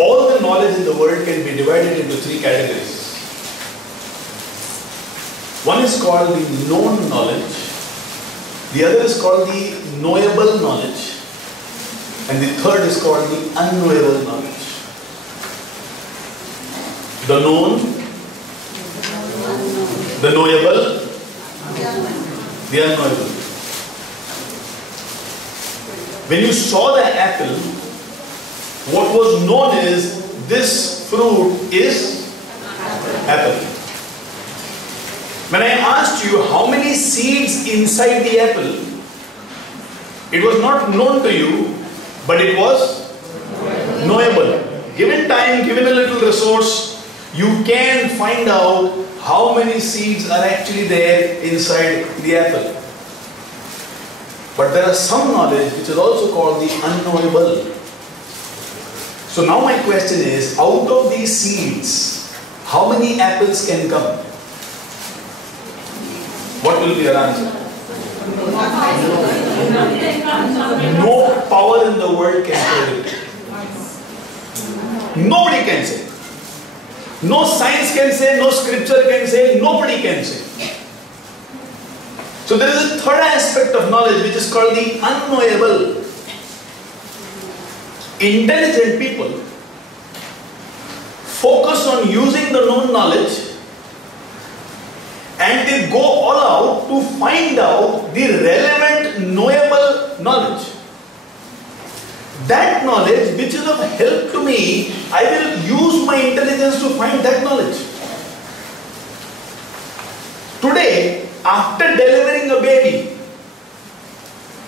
All the knowledge in the world can be divided into three categories. One is called the known knowledge, the other is called the knowable knowledge, and the third is called the unknowable knowledge. The known, the knowable, the unknowable. When you saw the apple, what was known is this fruit is apple. When I asked you how many seeds inside the apple, it was not known to you, but it was knowable. Given time, given a little resource, you can find out how many seeds are actually there inside the apple. But there is some knowledge which is also called the unknowable. So now my question is, out of these seeds, how many apples can come? What will be your answer? No power in the world can say it. Nobody can say. No science can say, no scripture can say, nobody can say. So there is a third aspect of knowledge which is called the unknowable. Intelligent people focus on using the known knowledge and they go all out to find out the relevant knowable knowledge. That knowledge which is of help to me, I will use my intelligence to find that knowledge. Today, after delivering a baby,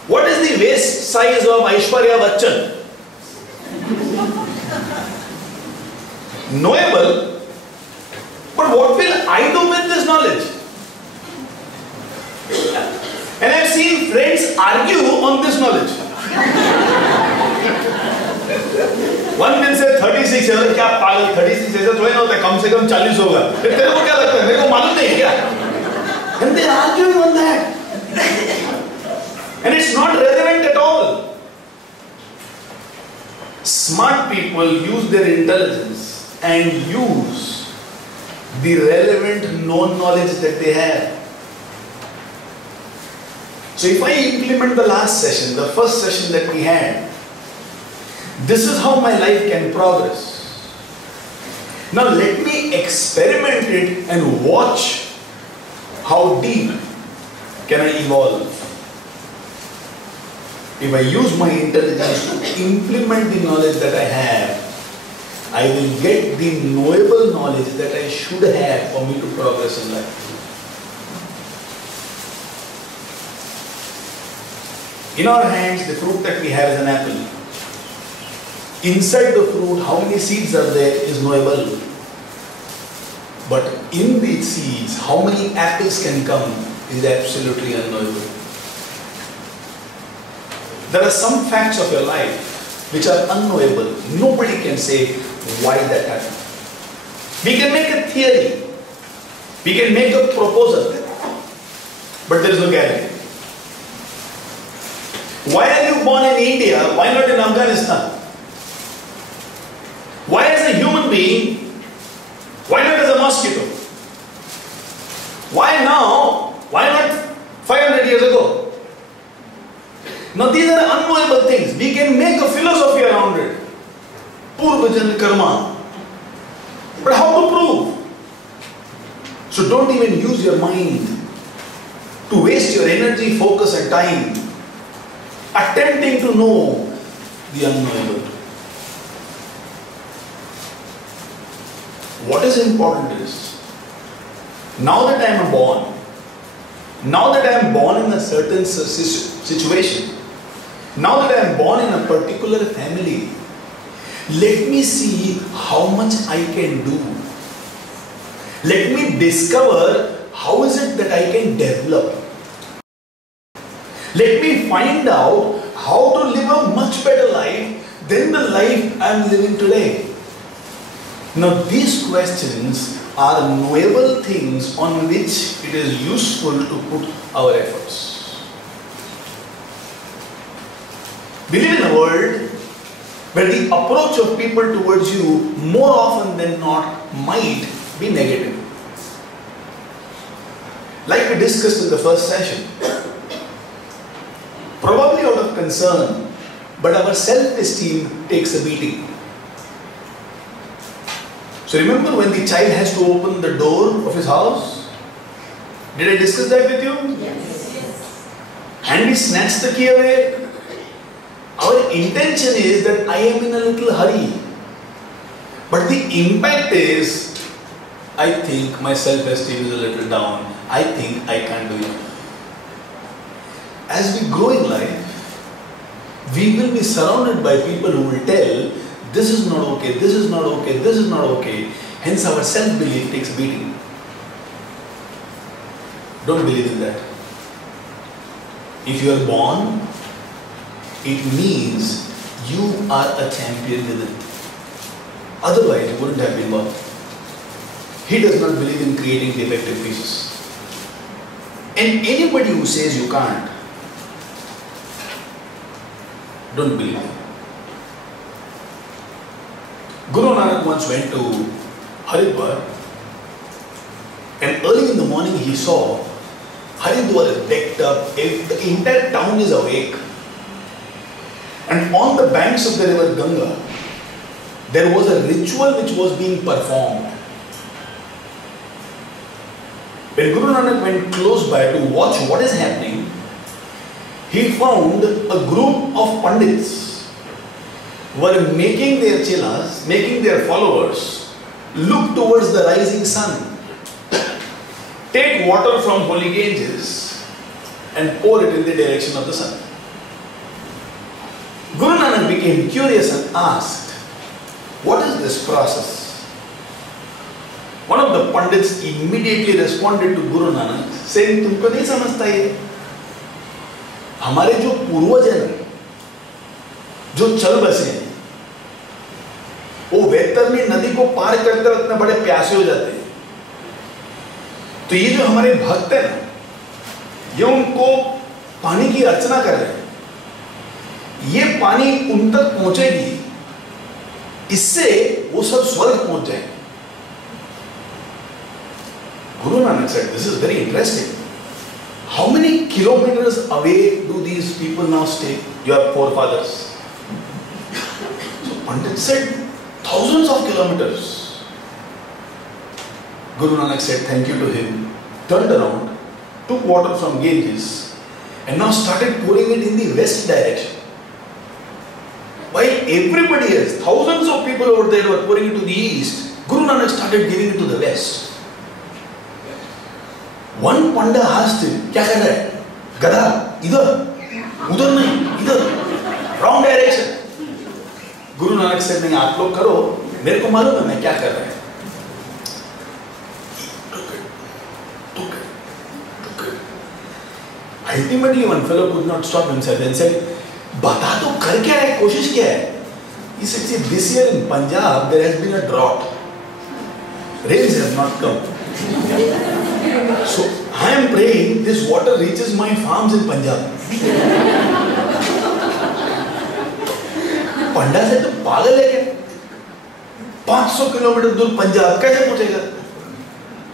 what is the waist size of Aishwarya Bachchan? Knowable, but what will I do with this knowledge? And I have seen friends argue on this knowledge. One will say 36 years, क्या पागल 36 years थोड़ी ना होता है, कम से कम 40 होगा. तेरे को क्या लगता है? मेरे को मालूम नहीं क्या? And they are arguing on that. And it's not relevant at all. Smart people use their intelligence and use the relevant known knowledge that they have. So if I implement the last session, the first session that we had, this is how my life can progress. Now let me experiment it and watch how deep can I evolve. If I use my intelligence to implement the knowledge that I have, I will get the knowable knowledge that I should have for me to progress in life. In our hands, the fruit that we have is an apple. Inside the fruit, how many seeds are there is knowable. But in these seeds, how many apples can come is absolutely unknowable. There are some facts of your life which are unknowable. Nobody can say why that happened. We can make a theory. We can make a proposal. But there is no guarantee. Why are you born in India? Why not in Afghanistan? Why as a human being? Why not as a mosquito? Why now? Why not 500 years ago? Now these are unknowable things. We can make a philosophy around it. Purvajan karma. But how to prove? So don't even use your mind to waste your energy, focus and time attempting to know the unknowable. What is important is, now that I am born, now that I am born in a certain situation, now that I am born in a particular family, let me see how much I can do. Let me discover how is it that I can develop. Let me find out how to live a much better life than the life I am living today. Now these questions are knowable things on which it is useful to put our efforts. We live in a world But the approach of people towards you more often than not might be negative. Like we discussed in the first session, probably out of concern, but our self-esteem takes a beating. So remember when the child has to open the door of his house? Did I discuss that with you? Yes. And we snatch the key away. Our intention is that I am in a little hurry. But the impact is, I think my self-esteem is a little down. I think I can't do it. As we grow in life, we will be surrounded by people who will tell, this is not okay, this is not okay, this is not okay. Hence our self-belief takes beating. Don't believe in that. If you are born, it means you are a champion within. Otherwise, you wouldn't have been born. He does not believe in creating defective pieces. And anybody who says you can't, don't believe him. Guru Nanak once went to Haridwar, and early in the morning he saw Haridwar is decked up, the entire town is awake. And on the banks of the river Ganga, there was a ritual which was being performed. When Guru Nanak went close by to watch what is happening, he found a group of pandits were making their chelas, making their followers look towards the rising sun, take water from holy Ganges and pour it in the direction of the sun. Guru Nanak became curious and asked, what is this process? One of the pandits immediately responded to Guru Nanak saying, तुमको नहीं समझता ये? हमारे जो पूर्वज हैं, जो चल बसे हैं, वो वैतरणी नदी को पार करते वक्त में बड़े प्यासे हो जाते हैं। तो ये जो हमारे भक्त हैं ना, ये उनको पानी की अर्चना कर रहे हैं। ये पानी उन तक पहुंचेगी, इससे वो सब स्वर्ग पहुंच जाएंगे। Guru Nanak said, this is very interesting. How many kilometers away do these people now stay, your forefathers? So Pandit said, thousands of kilometers. Guru Nanak said thank you to him, turned around, took water from Ganges, and now started pouring it in the west direction. While everybody else, thousands of people over there were pouring it to the east, Guru Nanak started giving it to the west. One Panda asked him, क्या कर रहा है? गधा, इधर, उधर नहीं, इधर, wrong direction. Guru Nanak said, नहीं आप लोग करो, मेरे को मालूम है मैं क्या कर रहा है. Took it. Ultimately, one fellow could not stop himself and said, बता तो कर क्या है, कोशिश क्या है? He said, see, this year in Punjab there has been a drought. Rains have not come. So I am praying this water reaches my farms in Punjab. पंडा से तो पागल है क्या? 500 किलोमीटर दूर पंजाब कैसे पहुंचेगा?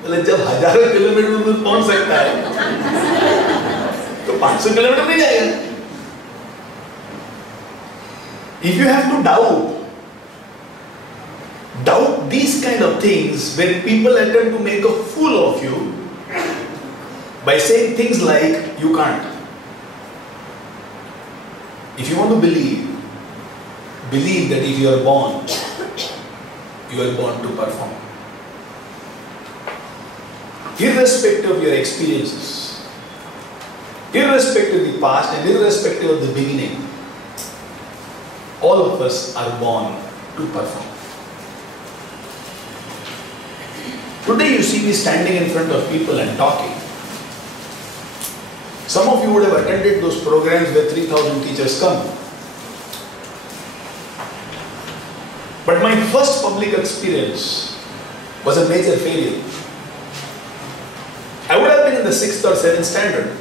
मतलब जब हजारों किलोमीटर दूर पहुंच सकता है, तो 500 किलोमीटर नहीं जाएगा. If you have to doubt these kind of things when people attempt to make a fool of you by saying things like you can't. If you want to believe that if you are born to perform. Irrespective of your experiences, irrespective of the past and irrespective of the beginning, all of us are born to perform. Today you see me standing in front of people and talking. Some of you would have attended those programs where 3,000 teachers come. But my first public experience was a major failure. I would have been in the 6th or 7th standard.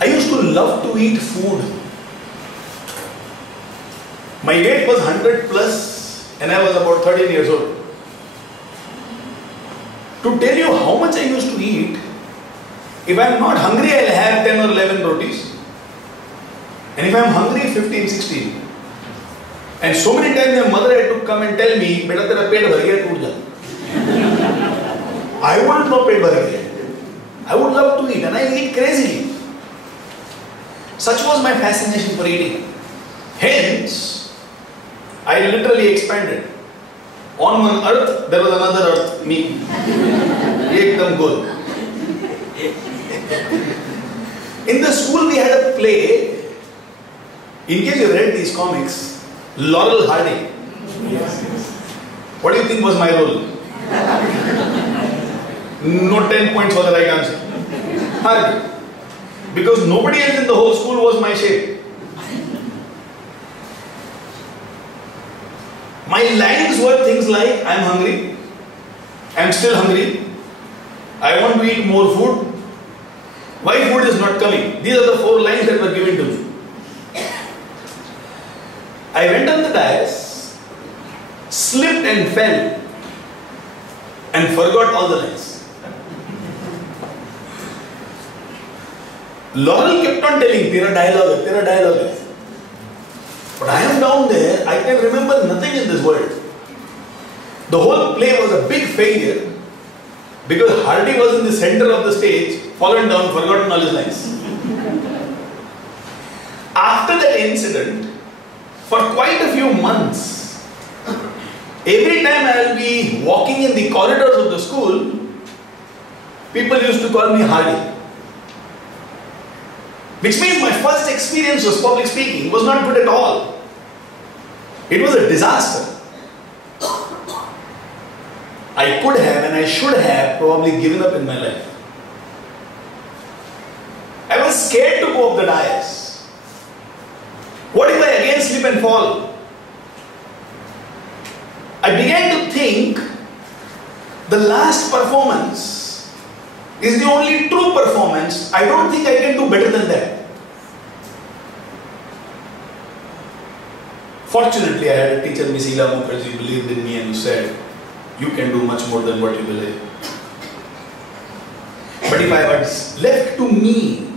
I used to love to eat food. My weight was 100 plus and I was about 13 years old. To tell you how much I used to eat, if I am not hungry, I will have 10 or 11 rotis. And if I am hungry, 15, 16. And so many times my mother had to come and tell me, "Beta, tera pet bhar gaya, toot ja." I wouldn't know pet bhar gaya. I would love to eat and I eat crazily. Such was my fascination for eating. Hence, I literally expanded. On one earth, there was another earth, me. Ekdam good. In the school we had a play. In case you read these comics, Laurel Hardy. What do you think was my role? No 10 points for the right answer. Hardy. Because nobody else in the whole school was my shape. My lines were things like, I am hungry, I am still hungry, I want to eat more food, why food is not coming? These are the 4 lines that were given to me. I went on the dais, slipped and fell, and forgot all the lines. Laurel kept on telling, Tera dialogue hai, tera dialogue hai. But I am down there, I can remember nothing in this world. The whole play was a big failure because Hardy was in the center of the stage, fallen down, forgotten all his lines. After that incident, for quite a few months, every time I will be walking in the corridors of the school, people used to call me Hardy. Which means my first experience of public speaking was not good at all. It was a disaster. I could have and I should have probably given up in my life. I was scared to go up the dais. What if I again slip and fall? I began to think the last performance is the only true performance. I don't think I can do better than that. Fortunately, I had a teacher, Miss Ila Mukherjee, who believed in me and who said, you can do much more than what you believe. But if I was left to me,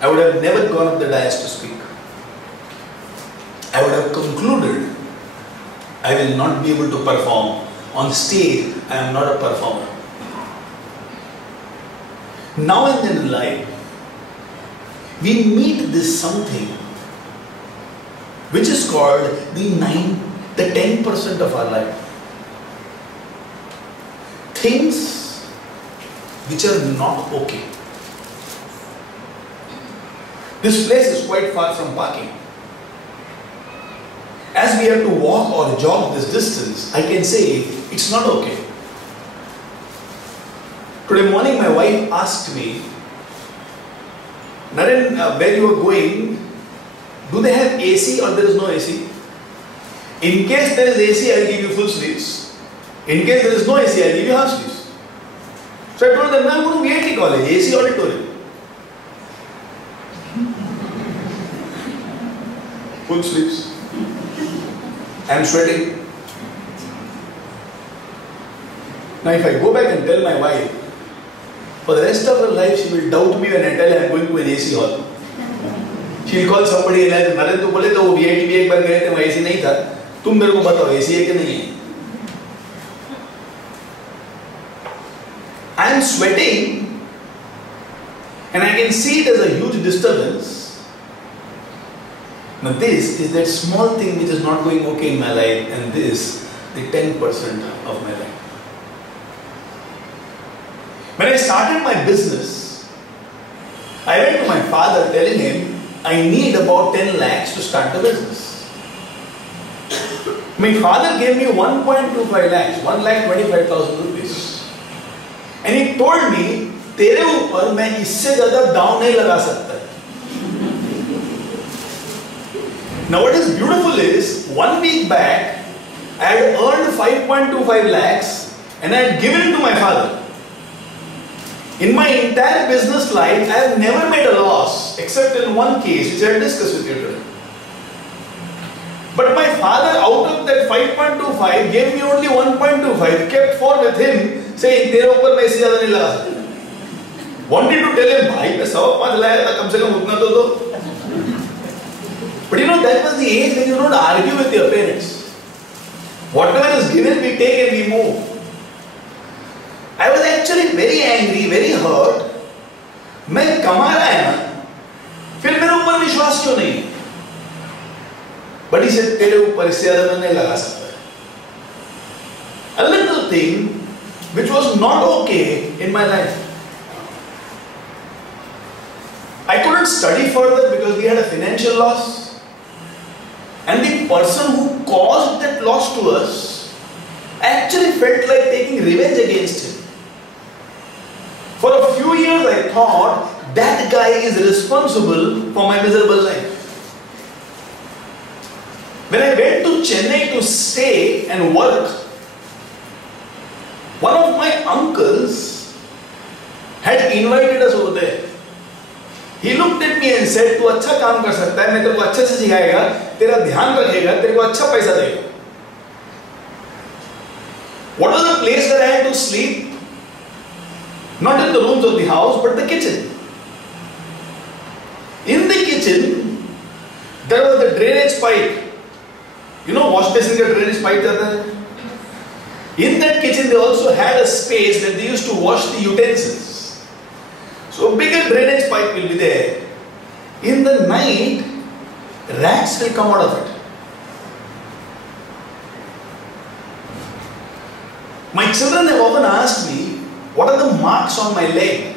I would have never gone up the dais to speak. I would have concluded, I will not be able to perform. On stage, I am not a performer. Now and then in life, we meet this something which is called the 10% of our life. Things which are not okay. This place is quite far from parking. As we have to walk or jog this distance, I can say it's not okay. Today morning my wife asked me, Naren, where you are going, do they have AC or there is no AC? In case there is AC, I will give you full sleeves. In case there is no AC, I will give you half sleeves. So I told them, I am going to VIT college, AC auditorium. Full sleeves. I am sweating. Now if I go back and tell my wife, for the rest of her life she will doubt me when I tell her I am going to an AC hall. She will call somebody and say, Naren, tu bole to VIT भी एक बार गए थे, वहाँ AC नहीं था. तुम मेरे को बताओ AC है कि नहीं है? I am sweating and I can see it as a huge disturbance. Now this is that small thing which is not going okay in my life, and this the 10% of my life. When I started my business, I went to my father telling him, I need about 10 lakhs to start the business. My father gave me 1.25 lakhs, 1,25,000 rupees. And he told me, तेरे ऊपर मैं इससे ज़्यादा down नहीं लगा सकता. Now what is beautiful is, 1 week back, I had earned 5.25 lakhs and I had given it to my father. In my entire business life, I have never made a loss except in one case which I will discuss with you today. But my father, out of that 5.25, gave me only 1.25, kept 4 with him, saying, तेरे ऊपर मैं इससे ज़्यादा नहीं लगा सकता. Wanted to tell him, भाई मैं 5.25 लाया था, कम से कम उतना तो दो. But you know, that was the age when you don't argue with your parents. Whatever is given, we take and we move. I was actually very angry, very hurt. मैं कमा रहा है ना, फिर मेरे ऊपर विश्वास क्यों नहीं? But he said, तेरे ऊपर इससे ज़्यादा मैं नहीं लगा सकता. A little thing which was not okay in my life. I couldn't study further because we had a financial loss. And the person who caused that loss to us actually felt like taking revenge against him. For a few years I thought that guy is responsible for my miserable life. When I went to Chennai to stay and work, one of my uncles had invited us over there. He looked at me and said, "तू अच्छा काम कर सकता है, मैं तेरे को अच्छे से सिखाएगा, तेरा ध्यान रखेगा, तेरे को अच्छा पैसा देगा." What was the place where I had to sleep? Not in the rooms of the house, but the kitchen. In the kitchen, there was the drainage pipe. You know, wash basin का drainage pipe जाता है. In that kitchen, they also had a space where they used to wash the utensils. So a bigger drainage pipe will be there. In the night, rats will come out of it. My children have often asked me, what are the marks on my leg?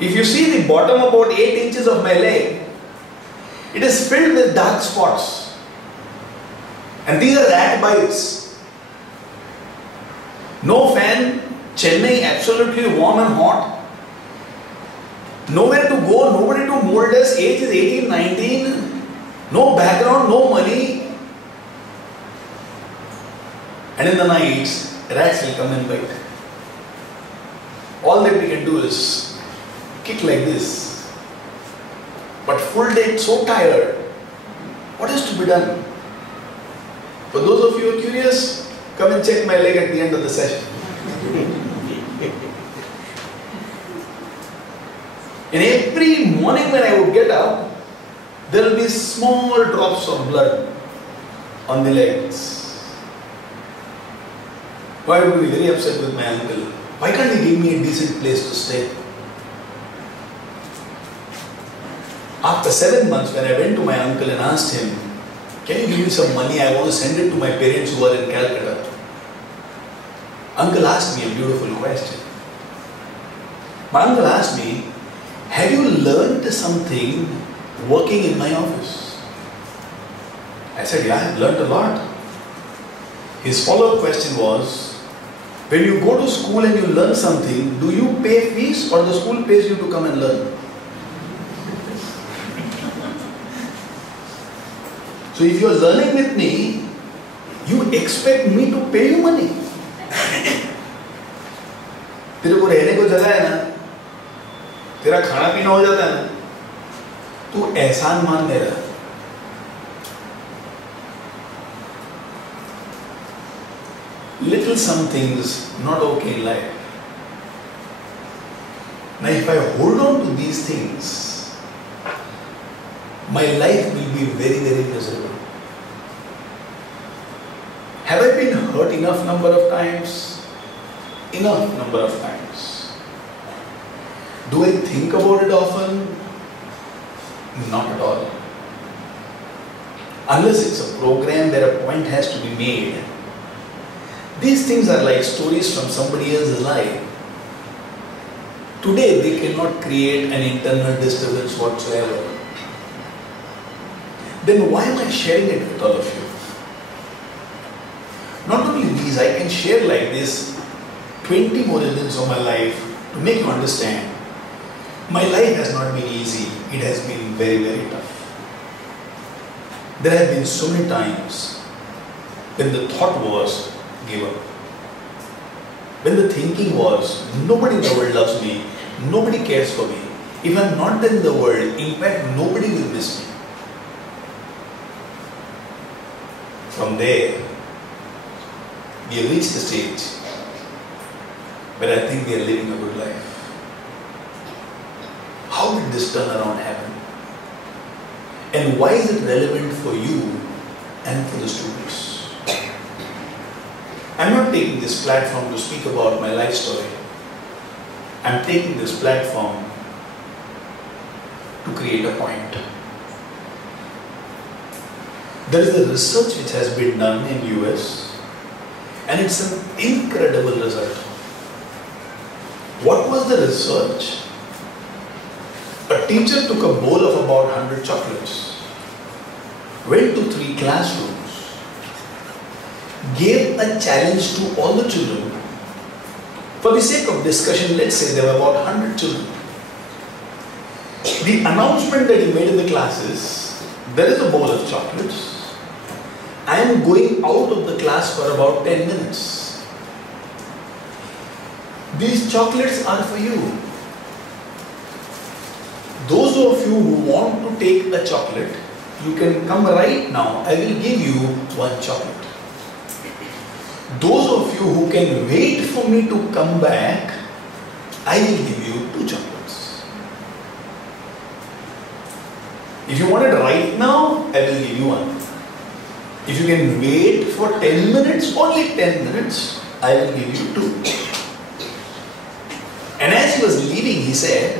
If you see the bottom about 8 inches of my leg, it is filled with dark spots. And these are rat bites. No fan, Chennai absolutely warm and hot. Nowhere to go, nobody to mold us, age is 18, 19, no background, no money. And in the nights, rats will come and bite. All that we can do is kick like this. But full day, so tired. What is to be done? For those of you who are curious, come and check my leg at the end of the session. And every morning when I would get up, there will be small drops of blood on the legs. I would be very upset with my uncle. Why can't he give me a decent place to stay? After 7 months, when I went to my uncle and asked him, "Can you give me some money? I want to send it to my parents who are in Calcutta." Uncle asked me a beautiful question. My uncle asked me, "Have you learned something working in my office?" I said, "Yeah, I've learned a lot." His follow-up question was, "When you go to school and you learn something, do you pay fees or the school pays you to come and learn?" So if you are learning with me, you expect me to pay you money. तेरे को रहने को जगह है ना, तेरा खाना पीना हो जाता है ना, तू एहसान मान मेरा. Little some things not okay in life. Now if I hold on to these things, my life will be very, very miserable. Have I been hurt enough number of times? Enough number of times. Do I think about it often? Not at all. Unless it's a program where a point has to be made. These things are like stories from somebody else's life. Today they cannot create an internal disturbance whatsoever. Then why am I sharing it with all of you? Not only these, I can share like this 20 more incidents of my life to make you understand. My life has not been easy. It has been very, very tough. There have been so many times when the thought was, give up. When the thinking was, nobody in the world loves me, nobody cares for me. If I'm not there in the world, in fact, nobody will miss me. From there, we have reached the stage where I think we are living a good life. How did this turnaround happen? And why is it relevant for you and for the students? I'm not taking this platform to speak about my life story. I'm taking this platform to create a point. There is a research which has been done in US, and it's an incredible result. What was the research? A teacher took a bowl of about 100 chocolates, went to 3 classrooms, gave a challenge to all the children. For the sake of discussion, let's say there were about 100 children. The announcement that he made in the class is, there is a bowl of chocolates. I am going out of the class for about 10 minutes. These chocolates are for you. Those of you who want to take a chocolate, you can come right now. I will give you 1 chocolate. Those of you who can wait for me to come back, I will give you 2 chocolates. If you want it right now, I will give you 1. If you can wait for 10 minutes, only 10 minutes, I will give you 2. And as he was leaving, he said,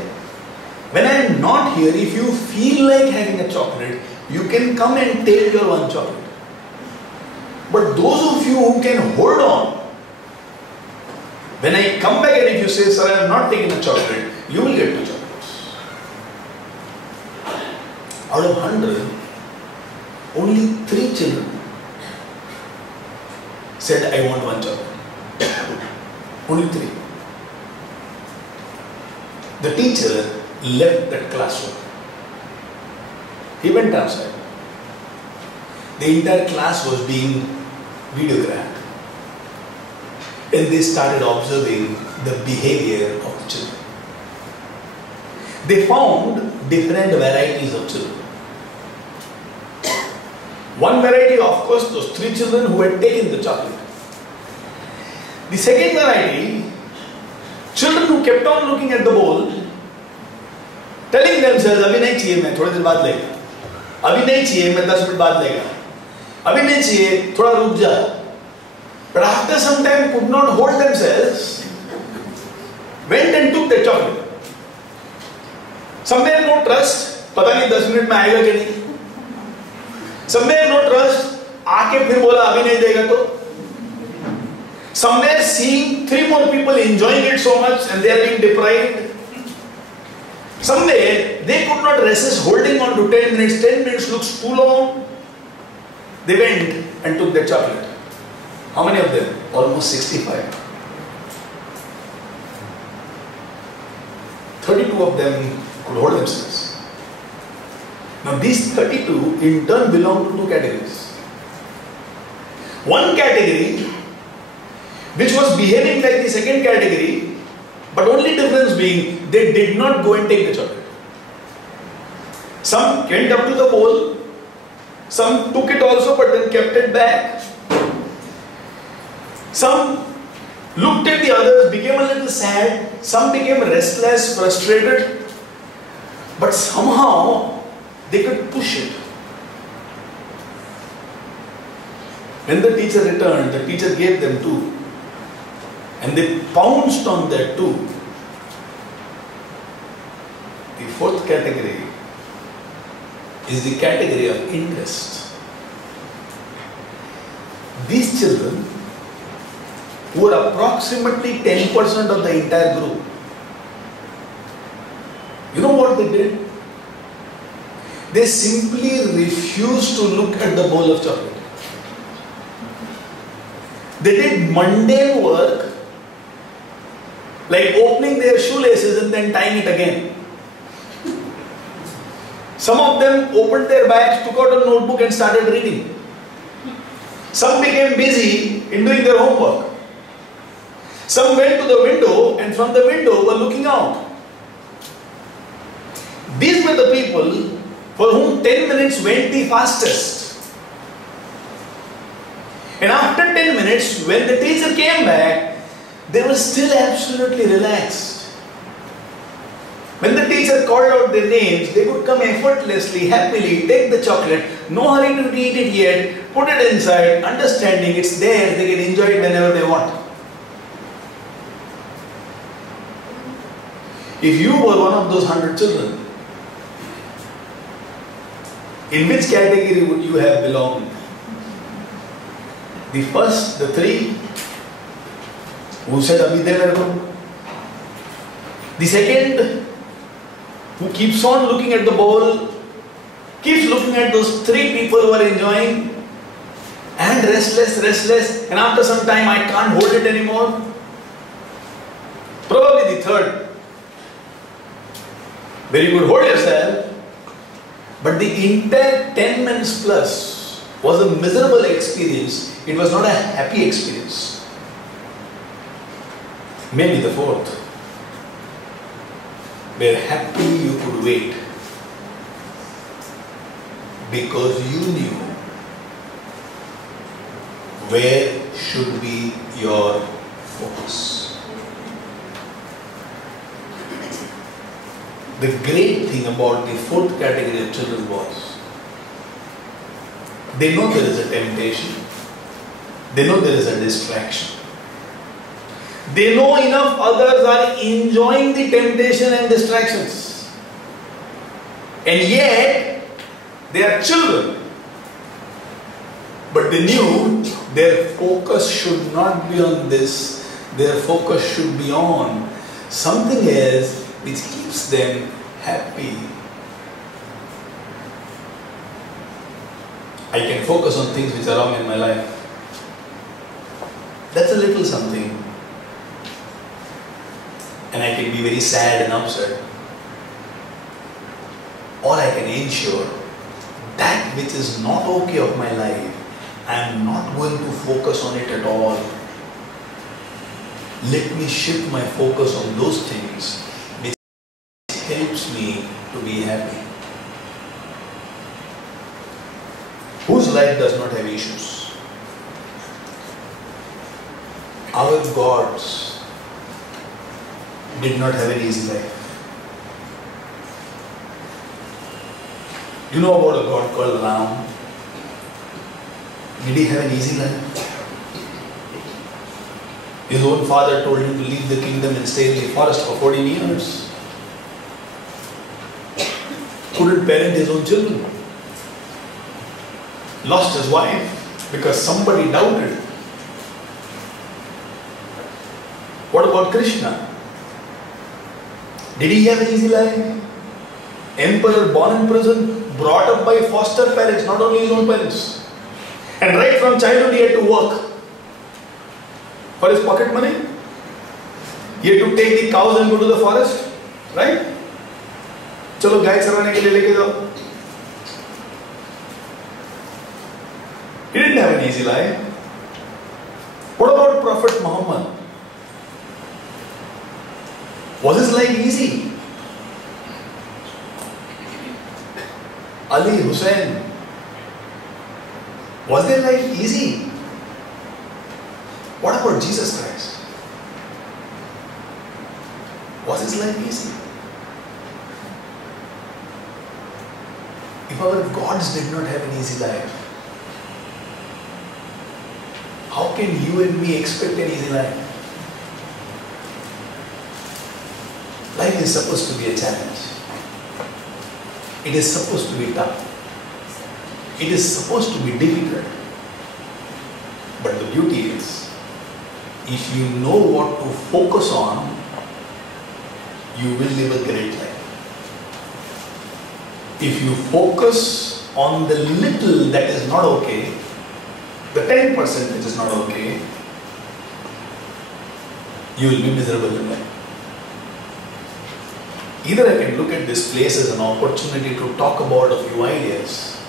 when I am not here, if you feel like having a chocolate, you can come and take your 1 chocolate. But those of you who can hold on, when I come back and if you say, sir, I am not taking a chocolate, you will get 2 chocolates. Out of 100, only 3 children said, I want 1 chocolate. Only 3. The teacher left that classroom. He went outside. The entire class was being videographed. And they started observing the behavior of the children. They found different varieties of children. One variety, of course, those 3 children who had taken the chocolate. The second variety, children who kept on looking at the bowl, telling themselves, "Abhi nahi chahiye, main thodi der baad lega. Abhi nahi chahiye, main 10 minute baad lega. Abhi nahi chahiye, thoda ruk ja." But after some time, could not hold themselves, went and took the chocolate. Some may have no trust, pata nahi 10 minute mein aayega ke nahi. Some may have no trust, aake phir bola abhi nahi dega to. Somewhere seeing 3 more people enjoying it so much and they are being deprived. Somewhere they could not resist holding on to 10 minutes. 10 minutes looks too long. They went and took their chocolate. How many of them? Almost 65. 32 of them could hold themselves. Now these 32 in turn belong to 2 categories. One category which was behaving like the second category, but only difference being they did not go and take the chocolate. Some went up to the bowl, some took it also but then kept it back. Some looked at the others, became a little sad, some became restless, frustrated, but somehow they could push it. When the teacher returned, the teacher gave them 2. And they pounced on that 2. The 4th category is the category of interest. These children, who are approximately 10% of the entire group, you know what they did? They simply refused to look at the bowl of chocolate. They did mundane work like opening their shoelaces and then tying it again. Some of them opened their bags, took out a notebook and started reading. Some became busy in doing their homework. Some went to the window and from the window were looking out. These were the people for whom 10 minutes went the fastest. And after 10 minutes, when the teacher came back, they were still absolutely relaxed. When the teacher called out their names, they would come effortlessly, happily, take the chocolate, no hurry to eat it yet, put it inside, understanding it's there, they can enjoy it whenever they want. If you were one of those 100 children, in which category would you have belonged? The first, the three, who said, Abhi de mere ko. The second, who keeps on looking at the bowl, keeps looking at those three people who are enjoying, and restless, and after some time, I can't hold it anymore. Probably the third. Very good, hold yourself. But the entire 10 minutes plus was a miserable experience. It was not a happy experience. Maybe the fourth, where happy you could wait because you knew where should be your focus. The great thing about the fourth category of children was, they know there is a temptation, they know there is a distraction, they know enough others are enjoying the temptation and distractions, and yet they are children, but they knew their focus should not be on this, their focus should be on something else which keeps them happy. I can focus on things which are wrong in my life. That's a little something. And I can be very sad and upset. Or I can ensure that which is not okay of my life, I am not going to focus on it at all. Let me shift my focus on those things which helps me to be happy. Whose life does not have issues? Our gods did not have an easy life. You know about a god called Ram? Did he have an easy life? His own father told him to leave the kingdom and stay in the forest for 14 years. Couldn't parent his own children. Lost his wife because somebody doubted. What about Krishna? Did he have an easy life? Emperor born in prison, brought up by foster parents, not only his own parents. And right from childhood he had to work for his pocket money. He had to take the cows and go to the forest, right? चलो गाय चराने के लिए लेके जाओ. He didn't have an easy life. What about Prophet Muhammad? Was his life easy? Ali, Hussein, was their life easy? What about Jesus Christ? Was his life easy? If our gods did not have an easy life, how can you and me expect an easy life? Life is supposed to be a challenge. It is supposed to be tough. It is supposed to be difficult. But the beauty is, if you know what to focus on, you will live a great life. If you focus on the little that is not okay, the 10% which is not okay, you will be miserable in life. Either I can look at this place as an opportunity to talk about a few ideas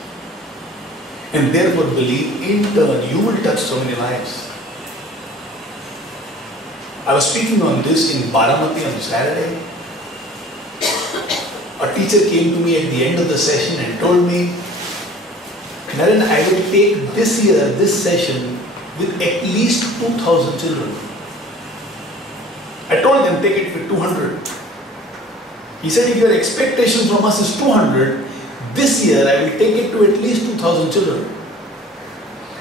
and therefore believe in turn you will touch so many lives. I was speaking on this in Baramati on Saturday. A teacher came to me at the end of the session and told me, Naren, I will take this year, this session with at least 2,000 children. I told them, take it with 200. He said, if your expectation from us is 200, this year I will take it to at least 2,000 children.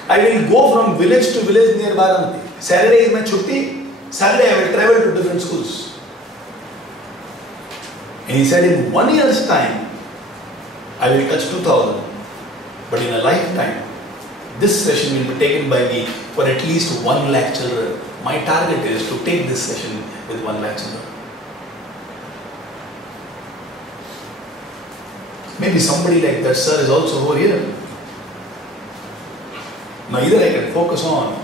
I will go from village to village near Varanasi. Saturday is my chutti. Sunday I will travel to different schools. And he said, in 1 year's time, I will touch 2,000. But in a lifetime, this session will be taken by me for at least 1 lakh children. My target is to take this session with 1 lakh children. Maybe somebody like that sir is also over here. Now either I can focus on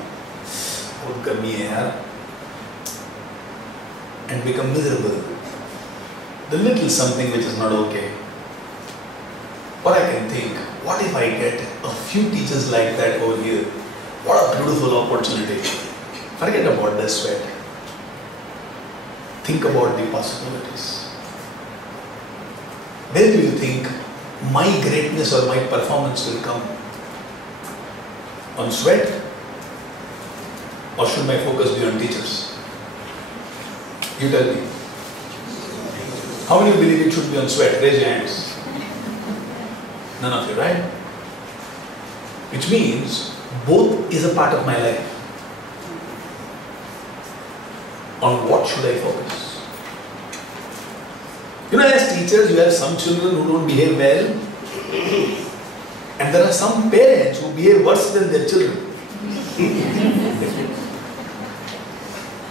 and become miserable, the little something which is not okay. Or I can think, what if I get a few teachers like that over here? What a beautiful opportunity. Forget about the sweat. Think about the possibilities. Where do you think my greatness or my performance will come? On sweat? Or should my focus be on teachers? You tell me. How many believe it should be on sweat? Raise your hands. None of you, right? Which means both is a part of my life. On what should I focus? You know, as teachers, you have some children who don't behave well, and there are some parents who behave worse than their children.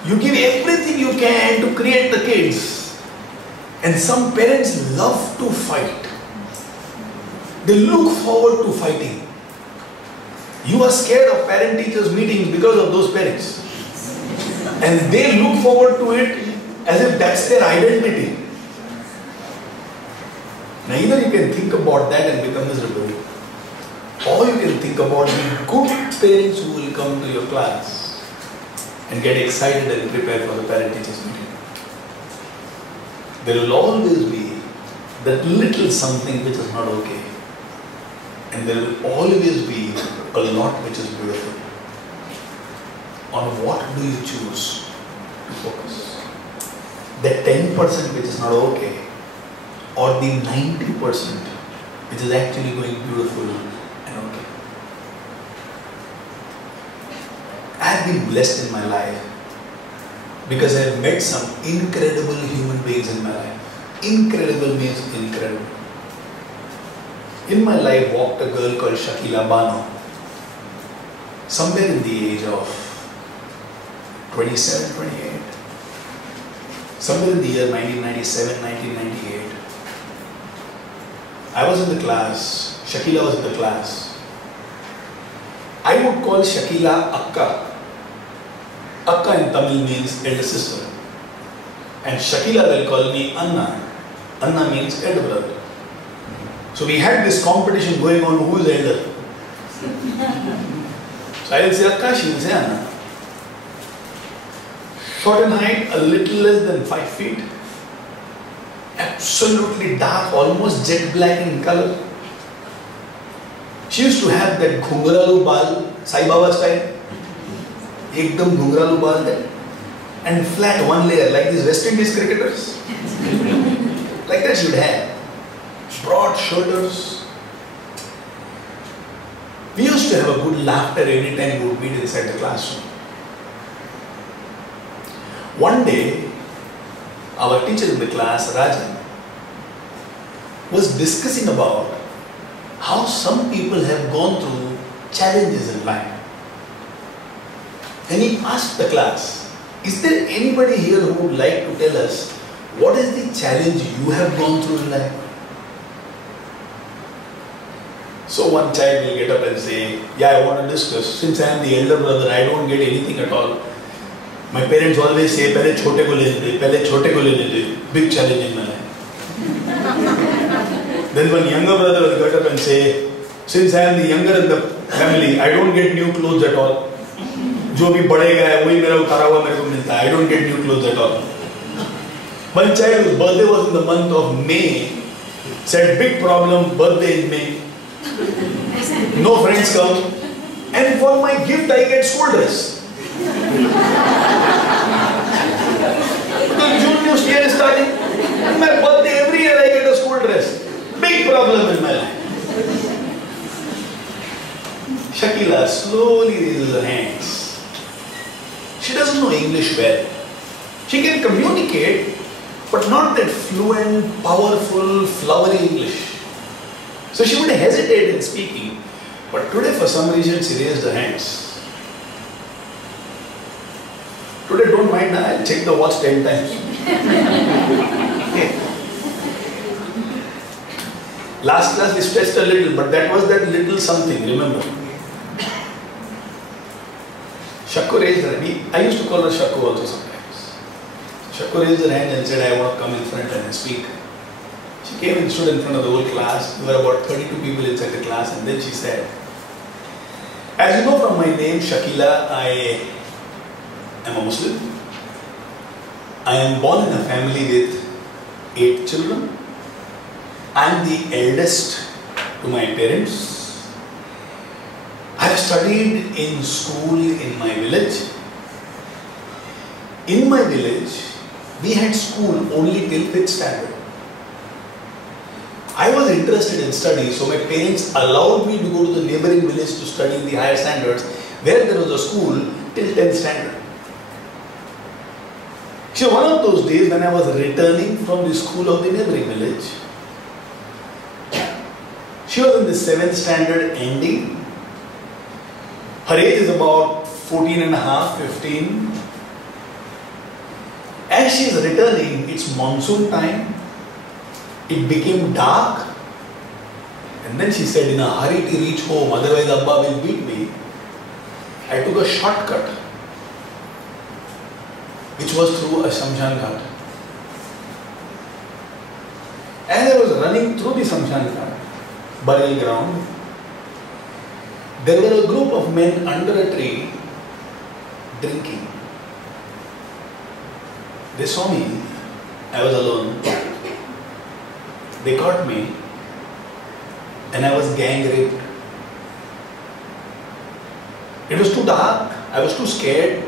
You give everything you can to create the kids, and some parents love to fight. They look forward to fighting. You are scared of parent-teachers meetings because of those parents. And they look forward to it as if that's their identity. Now either you can think about that and become miserable, or you can think about the good parents who will come to your class and get excited and prepare for the parent-teachers meeting. There will always be that little something which is not okay. And there will always be a lot which is beautiful. On what do you choose to focus? The 10% which is not okay, or the 90% which is actually going beautiful and okay? I have been blessed in my life because I have met some incredible human beings in my life. Incredible means incredible. In my life walked a girl called Shakila Bano, somewhere in the age of 27, 28. Somewhere in the year 1997, 1998. I was in the class, Shakila was in the class. I would call Shakila Akka. Akka in Tamil means elder sister. And Shakila will call me Anna. Anna means elder brother. So we had this competition going on, who is elder. So I will say Akka, she will say Anna. Short in height, a little less than 5 feet. Absolutely dark, almost jet black in color. She used to have that ghungaralu bal, Sai Baba style. Ekdam ghungaralu bal there. And flat one layer, like these West Indies cricketers. Like that she would have. Broad shoulders. We used to have a good laughter every time we would meet inside the classroom. One day, our teacher in the class, Rajan, was discussing about how some people have gone through challenges in life. And he asked the class, is there anybody here who would like to tell us what is the challenge you have gone through in life? So one child will get up and say, yeah, I want to discuss. Since I am the elder brother, I don't get anything at all. My parents always say, "Pehle chote ko lene de, pehle chote ko lene de." Big challenge in my life. Then one younger brother will get up and say, since I am the younger in the family, I don't get new clothes at all. जो भी बढ़ेगा है वही मेरा उतारा हुआ मेरे को मिलता है. I don't get new clothes at all. One child whose birthday was in the month of May said, big problem, birthday in May. No friends come. And for my gift I get school dress. Because June New Year is starting. On my birthday every year I get a school dress. Big problem in my life. Shakila slowly raises her hands. She doesn't know English well. She can communicate, but not that fluent, powerful, flowery English. So she would hesitate in speaking. But today for some reason she raised her hands. Today don't mind, I'll check the watch 10 times. Okay. Last class we stressed a little, but that was that little something, remember? Shakku raised her hand. I used to call her Shakku also sometimes. Shakku raised her hand and said, I want to come in front and speak. She came and stood in front of the whole class. There were about 32 people inside the class, and then she said, as you know from my name, Shakila, I am a Muslim. I am born in a family with 8 children. I am the eldest to my parents. I have studied in school in my village. In my village, we had school only till 5th standard. I was interested in study, so my parents allowed me to go to the neighboring village to study in the higher standards, where there was a school till 10th standard. So one of those days when I was returning from the school of the neighboring village, she was in the 7th standard ending. Her age is about 14 and a half, 15. As she is returning, it's monsoon time. It became dark. And then she said, in a hurry to reach home, otherwise Abba will beat me. I took a shortcut, which was through a Shamshan Ghat. As I was running through the Shamshan Ghat, burial ground, there were a group of men under a tree drinking. They saw me. I was alone. They caught me and I was gang raped. It was too dark. I was too scared.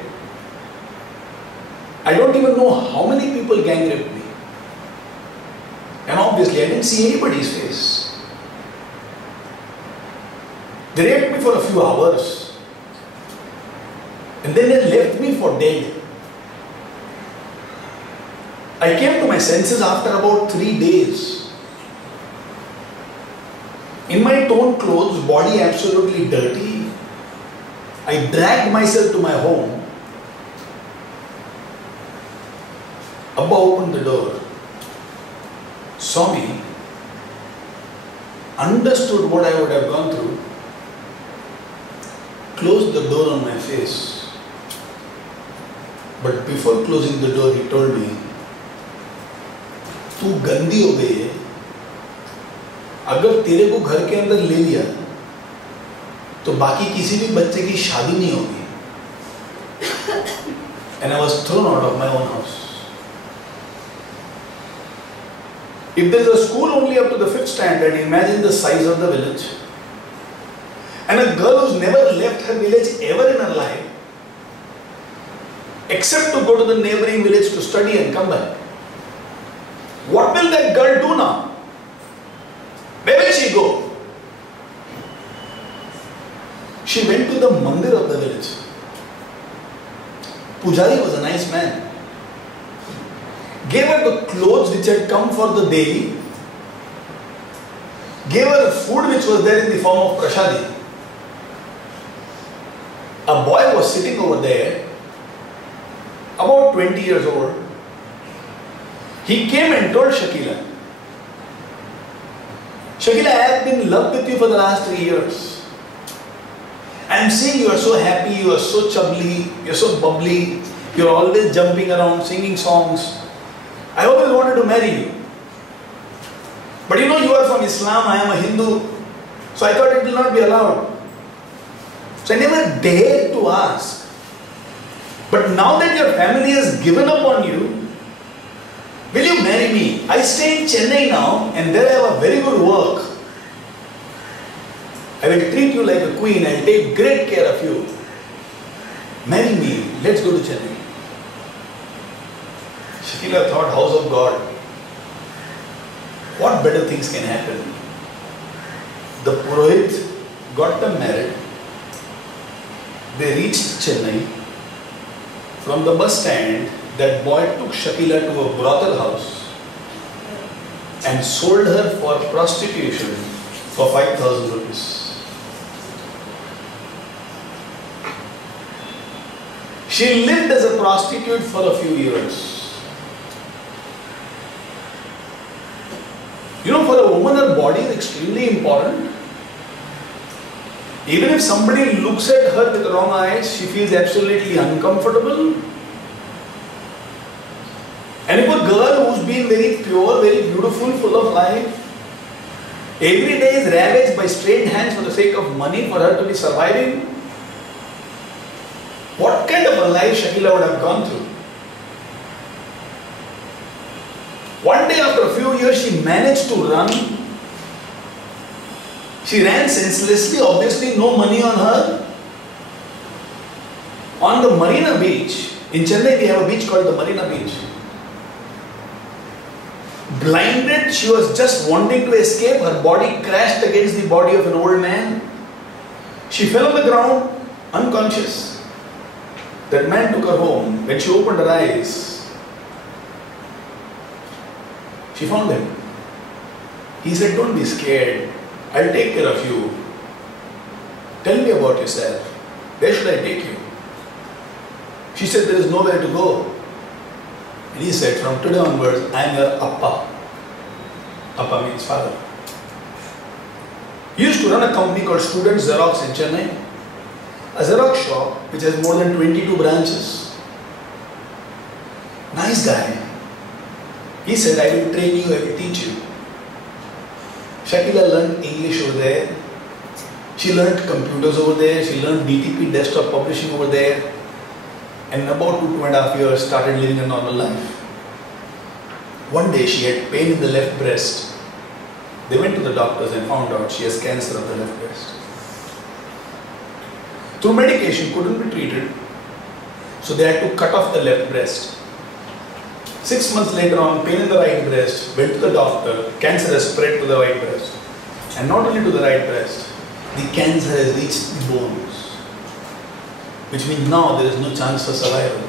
I don't even know how many people gang raped me. And obviously I didn't see anybody's face. They raped me for a few hours and then they left me for dead. I came to my senses after about 3 days. In my torn clothes, body absolutely dirty. I dragged myself to my home. Abba opened the door, saw me, understood what I would have gone through, closed the door on my face. But before closing the door, he told me, तू गंदी हो गई है, अगर तेरे को घर के अंदर ले लिया तो बाकी किसी भी बच्चे की शादी नहीं होगी. And I was thrown out of my own house. If there is a school only up to the 5th standard, imagine the size of the village. And a girl who's never left her village ever in her life, except to go to the neighboring village to study and come back. What will that girl do now? Where will she go? She went to the mandir of the village. Pujari was a nice man. Gave her the clothes which had come for the day. Gave her food which was there in the form of prasadi. A boy was sitting over there, about 20 years old. He came and told Shakila, Shakila, I have been in love with you for the last 3 years. I am seeing you are so happy, you are so chubbly, you are so bubbly, you are always jumping around, singing songs. I always wanted to marry you. But you know, you are from Islam, I am a Hindu, so I thought it will not be allowed. So I never dared to ask. But now that your family has given up on you, will you marry me? I stay in Chennai now and there I have a very good work. I will treat you like a queen. I will take great care of you. Marry me. Let's go to Chennai. Shakila thought, house of God. What better things can happen? The Purohit got them married. They reached Chennai. From the bus stand, that boy took Shakila to a brothel house and sold her for prostitution for 5,000 rupees. She lived as a prostitute for a few years. You know, for a woman, her body is extremely important. Even if somebody looks at her with wrong eyes, she feels absolutely uncomfortable. And if a girl who's been very pure, very beautiful, full of life, every day is ravaged by strained hands for the sake of money for her to be surviving, what kind of a life Shakila would have gone through? One day after a few years, she managed to run. She ran senselessly, obviously no money on her. On the Marina Beach, in Chennai we have a beach called the Marina Beach. Blinded, she was just wanting to escape. Her body crashed against the body of an old man. She fell on the ground, unconscious. That man took her home. When she opened her eyes, she found him. He said, don't be scared. I'll take care of you. Tell me about yourself. Where should I take you? She said, there is nowhere to go. And he said, from today onwards, I am your Appa. Appa means father. He used to run a company called Student Xerox in Chennai. A Xerox shop which has more than 22 branches. Nice guy. He said, I will train you, I will teach you. Shakila learned English over there. She learned computers over there. She learned DTP desktop publishing over there. And in about 2.5 years started living a normal life. One day she had pain in the left breast. They went to the doctors and found out she has cancer of the left breast. Through medication couldn't be treated. So they had to cut off the left breast. 6 months later on, pain in the right breast, went to the doctor, cancer has spread to the right breast. And not only to the right breast, the cancer has reached the bones. Which means now there is no chance for survival.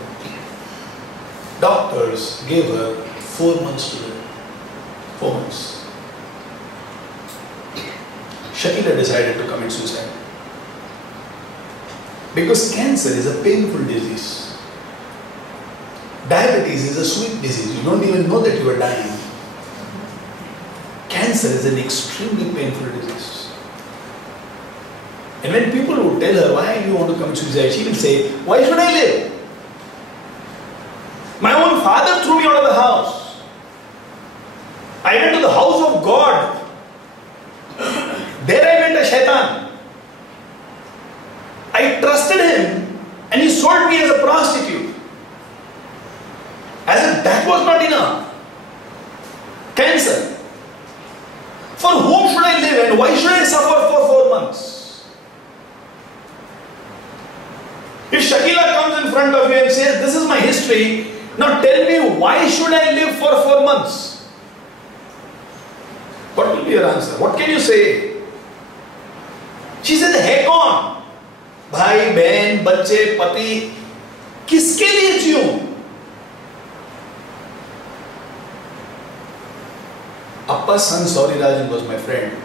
Doctors gave her 4 months to live. 4 months. Shakila decided to commit suicide. Because cancer is a painful disease. Diabetes is a sweet disease. You don't even know that you are dying. Cancer is an extremely painful disease. And when people would tell her, why do you want to commit suicide? She will say, why should I live? My own father threw me out of the house. I went to the house of God. There I met a shaitan. I trusted him and he sold me as a prostitute. As if that was not enough. Cancer. For whom should I live and why should I suffer for 4 months? If Shakila comes in front of you and says, this is my history, now tell me why should I live for 4 months? What will be your answer? What can you say? She said, heck on. भाई, बहन, बच्चे, पति, किसके लिए जियूं? Appa's son Sauri Rajan was my friend.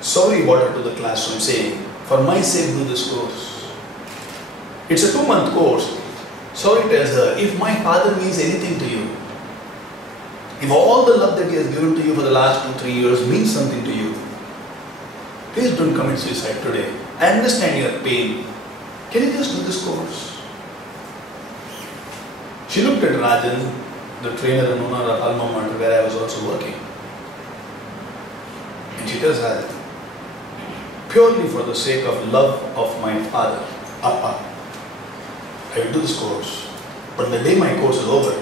Sauri brought her to the classroom saying, for my sake do this course. It's a 2-month course. Sauri tells her, if my father means anything to you, if all the love that he has given to you for the last 2-3 years means something to you, please don't commit suicide today. I understand your pain. Can you just do this course? She looked at Rajan, the trainer and owner of alma mater where I was also working. And she tells her, purely for the sake of love of my father, Appa, I will do this course. But the day my course is over,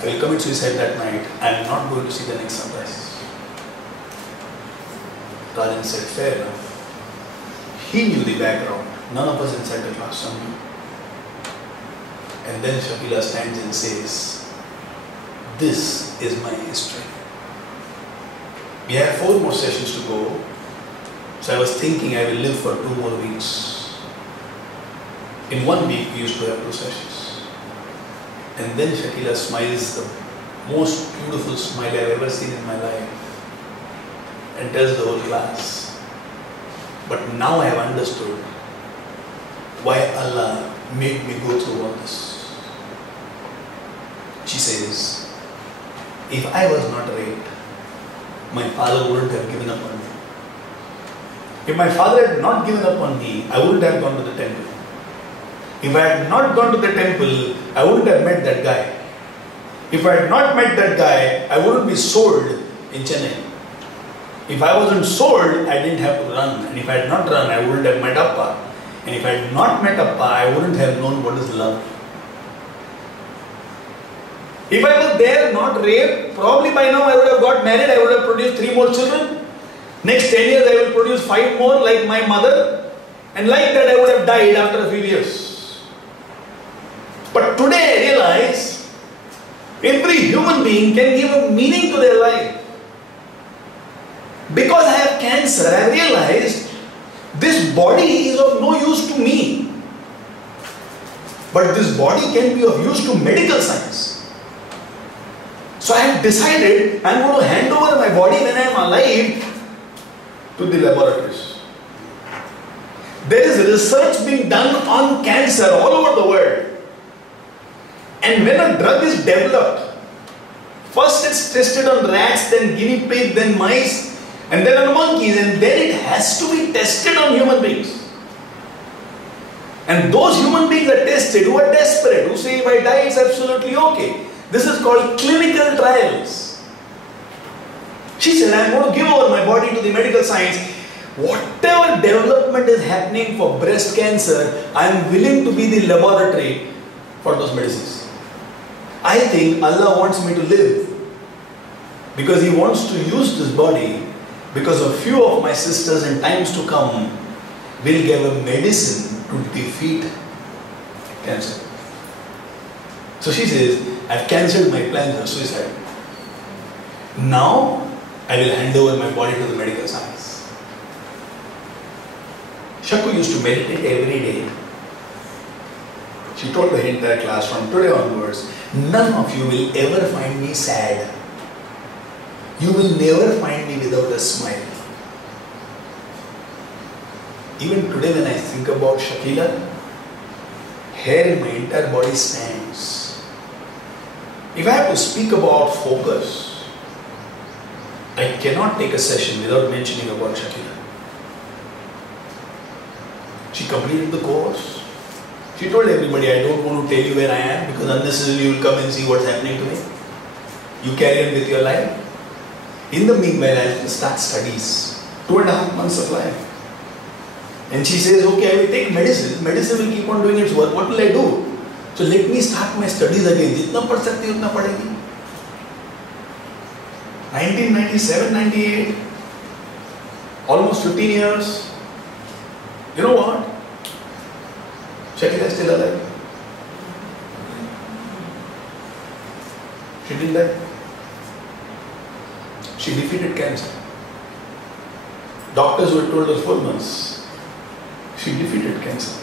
I will commit suicide that night. I am not going to see the next sunrise. Naren said, fair enough. He knew the background. None of us inside the classroom knew. And then Shakila stands and says, this is my history. We have 4 more sessions to go. So I was thinking I will live for 2 more weeks. In 1 week we used to have 2 sessions. And then Shakila smiles the most beautiful smile I have ever seen in my life and tells the whole class, but now I have understood why Allah made me go through all this. She says, if I was not raped, my father wouldn't have given up on me. If my father had not given up on me, I wouldn't have gone to the temple. If I had not gone to the temple, I wouldn't have met that guy. If I had not met that guy, I wouldn't be sold in Chennai. If I wasn't sold, I didn't have to run. And if I had not run, I wouldn't have met Appa. And if I had not met Appa, I wouldn't have known what is love. If I was there, not raped, probably by now I would have got married, I would have produced 3 more children. Next 10 years I will produce 5 more like my mother. And like that I would have died after a few years. But today I realize every human being can give a meaning to their life. Because I have cancer, I have realized this body is of no use to me. But this body can be of use to medical science. So I have decided I am going to hand over my body when I am alive to the laboratories. There is research being done on cancer all over the world. And when a drug is developed, first it's tested on rats, then guinea pig, then mice, and then on monkeys, and then it has to be tested on human beings. And those human beings are tested who are desperate, who say if I die it's absolutely okay. This is called clinical trials. She said, I am going to give over my body to the medical science. Whatever development is happening for breast cancer, I am willing to be the laboratory for those medicines. I think Allah wants me to live because He wants to use this body, because a few of my sisters in times to come will give a medicine to defeat cancer. So she says, I have cancelled my plans of suicide. Now I will hand over my body to the medical science. Shaku used to meditate every day. She told the entire class, from today onwards, none of you will ever find me sad. You will never find me without a smile. Even today when I think about Shakila, hair in my entire body stands. If I have to speak about focus, I cannot take a session without mentioning about Shakila. She completed the course. She told everybody, I don't want to tell you where I am because unnecessarily you will come and see what's happening to me. You carry on with your life. In the meanwhile, I will start studies. 2.5 months of life. And she says, okay, I will take medicine. Medicine will keep on doing its work. What will I do? So let me start my studies again. Jitna pad sakti utna padegi. 1997, 98. Almost 15 years. You know what? Shakila is still alive. She didn't die. She defeated cancer. Doctors were told her 4 months. She defeated cancer.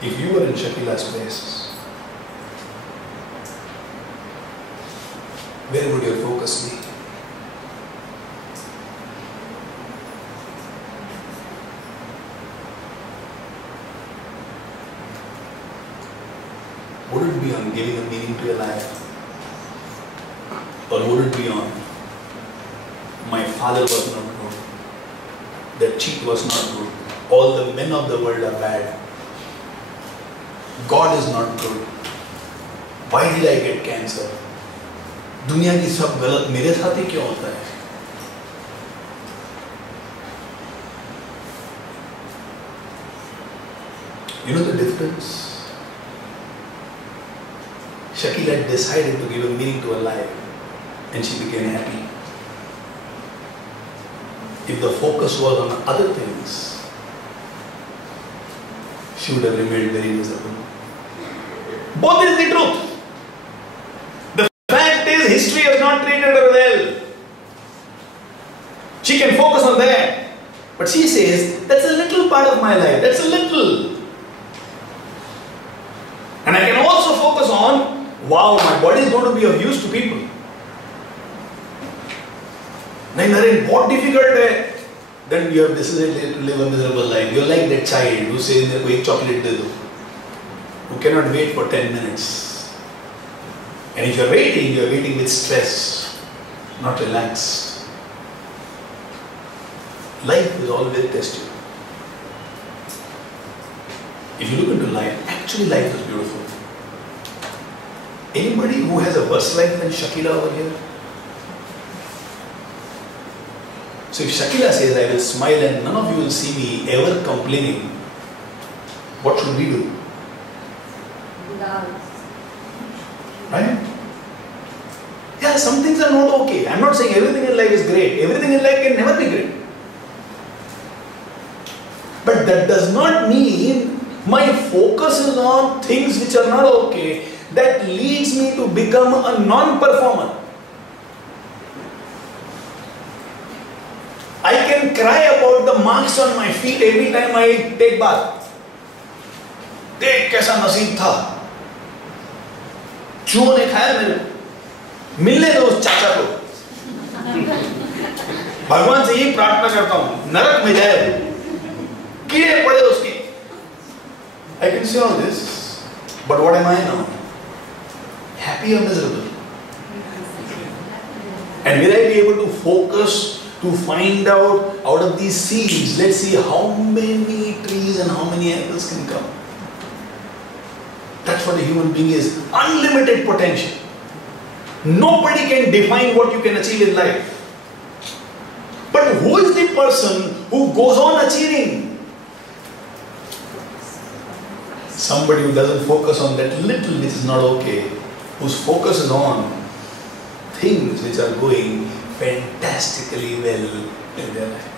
If you were in Shakila's place, where would your focus be? Would it be on giving a meaning to your life? Or would it be on, my father was not good, the cheat was not good, all the men of the world are bad, God is not good, why did I get cancer? दुनिया की सब गलत मेरे साथ ही क्यों होता है? You know the difference? Shakila decided to give a meaning to her life. and she became happy. If the focus was on other things, she would have remained very miserable. Both is the truth. The fact is, history has not treated her well. She can focus on that. But she says, that's a little part of my life. That's a little. And I can also focus on, wow, my body is going to be of use to people. Now, Naren, what difficult hai? Then you have decided to live a miserable life. You're like that child who says, wait, chocolate de do. Who cannot wait for 10 minutes. And if you're waiting with stress, not relaxed. Life will always test you. If you look into life, actually life is beautiful. Anybody who has a worse life than Shakila over here? So if Shakila says, I will smile and none of you will see me ever complaining, what should we do? Right? Yeah, some things are not okay. I'm not saying everything in life is great. Everything in life can never be great. But that does not mean my focus is on things which are not okay. That leads me to become a non-performer. I can cry about the marks on my feet every time I take bath. देख कैसा नसीब था, चूहों ने खाया मेरे को, मिलने दो उस चाचा को, भगवान से यही प्रार्थना करता हूँ, नरक में जाए, कीड़े पड़े उसके. I can say all this, but what am I now? Happy or miserable? And will I be able to focus to find out of these seeds, let's see how many trees and how many apples can come. That's what a human being is. Unlimited potential. Nobody can define what you can achieve in life. But who is the person who goes on achieving? Somebody who doesn't focus on that little which is not okay. Whose focus is on things which are going fantastically well in their life.